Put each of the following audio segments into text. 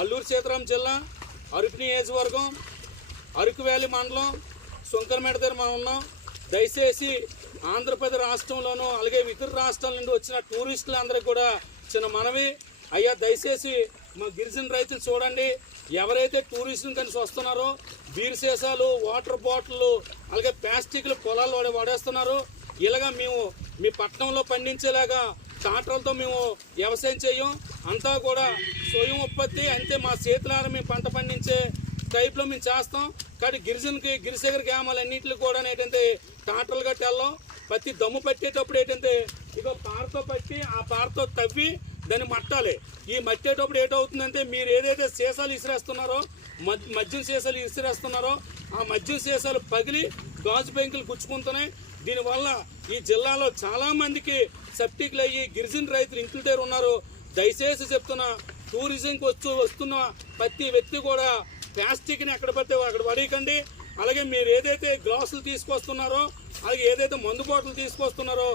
అల్లూరు సీతారాం జిల్లా అరకు నియోజకవర్గం అరకు వ్యాలీ మండలం సుంకరమేట దగ్గర మనం ఉన్నాం. దయచేసి ఆంధ్రప్రదేశ్ రాష్ట్రంలోనూ అలాగే ఇతర రాష్ట్రాల నుండి వచ్చిన టూరిస్టులందరికీ కూడా చిన్న మనవి, అయ్యా దయచేసి మా గిరిజన రైతులు చూడండి, ఎవరైతే టూరిస్టులు కలిసి వస్తున్నారో బీర్ సీసాలు, వాటర్ బాటిళ్ళు అలాగే ప్లాస్టిక్లు పొలాలు వాడేస్తున్నారు. ఇలాగా మేము మీ పట్టణంలో పండించేలాగా ట్రాక్టర్లతో మేము వ్యవసాయం చేయం, అంతా కూడా స్వయం ఉత్పత్తి, అంతే మా చేతులారా మేము పంట పండించే టైప్లో మేము చేస్తాం. కానీ గిరిశేఖర గ్రామాలు అన్నింటిలో కూడా ఏంటంటే ట్రాక్టర్లు గట్టి వెళ్ళాం. ప్రతి దమ్ము పట్టేటప్పుడు ఏంటంటే ఇక పారతో పట్టి ఆ పారతో తవ్వి దాన్ని మట్టాలి. ఈ మట్టేటప్పుడు ఏటవుతుందంటే మీరు ఏదైతే సీసాలు ఇసిరేస్తున్నారో మద్యం సీసాలు ఇసిరేస్తున్నారో ఆ మద్యం సీసాలు పగిలి గాజు పెంకులు గుచ్చుకుంటున్నాయి. దీనివల్ల ఈ జిల్లాలో చాలా మందికి సెప్టిక్లు అయ్యి గిరిజన రైతులు ఇంటి దగ్గర ఉన్నారు. దయచేసి చెప్తున్నా, టూరిజంకి వస్తున్న ప్రతి వ్యక్తి కూడా ప్లాస్టిక్ని ఎక్కడ పడితే అక్కడ పడేయకండి. అలాగే మీరు ఏదైతే గ్లాసులు తీసుకొస్తున్నారో అలాగే ఏదైతే మందు బాటలు తీసుకొస్తున్నారో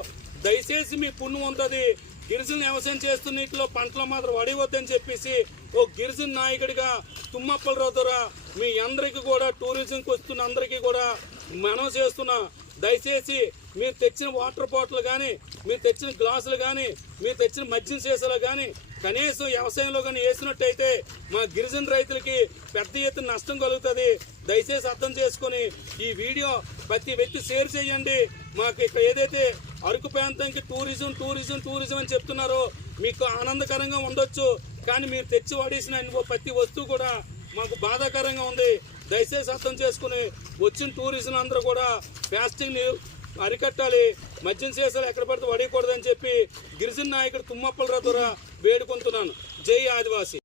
దయచేసి మీ పుణ్యం ఉంటుంది. గిరిజన వ్యవసాయం చేస్తున్న నీటిలో పంటలు మాత్రం వడివద్దని చెప్పేసి ఓ గిరిజన నాయకుడిగా తుమ్మప్పలరావు ద్వారా మీ అందరికీ కూడా టూరిజంకి వస్తున్న అందరికీ కూడా మనం చేస్తున్నా, దయచేసి మీరు తెచ్చిన వాటర్ బాటిల్ కానీ, మీరు తెచ్చిన గ్లాసులు కానీ, మీరు తెచ్చిన మద్యం సీసాలు కానీ కనీసం వ్యవసాయంలో కానీ వేసినట్టయితే మా గిరిజన రైతులకి పెద్ద ఎత్తున నష్టం కలుగుతుంది. దయచేసి అర్థం చేసుకొని ఈ వీడియో ప్రతి వ్యక్తి షేర్ చేయండి. మాకు ఇక్కడ ఏదైతే అరకు ప్రాంతానికి టూరిజం అని చెప్తున్నారో మీకు ఆనందకరంగా ఉండొచ్చు, కానీ మీరు తెచ్చి వాడేసిన ప్రతి వస్తువు కూడా మాకు బాధాకరంగా ఉంది. దయచేసి అర్థం చేసుకుని వచ్చిన టూరిజం అందరూ కూడా ప్లాస్టిక్ని అరికట్టాలి, మద్యం సీసాలు ఎక్కడ పడితే వడయకూడదని చెప్పి గిరిజన నాయకుడు తుమ్మప్పలరావు ద్వారా వేడుకుంటున్నాను. జై ఆదివాసీ.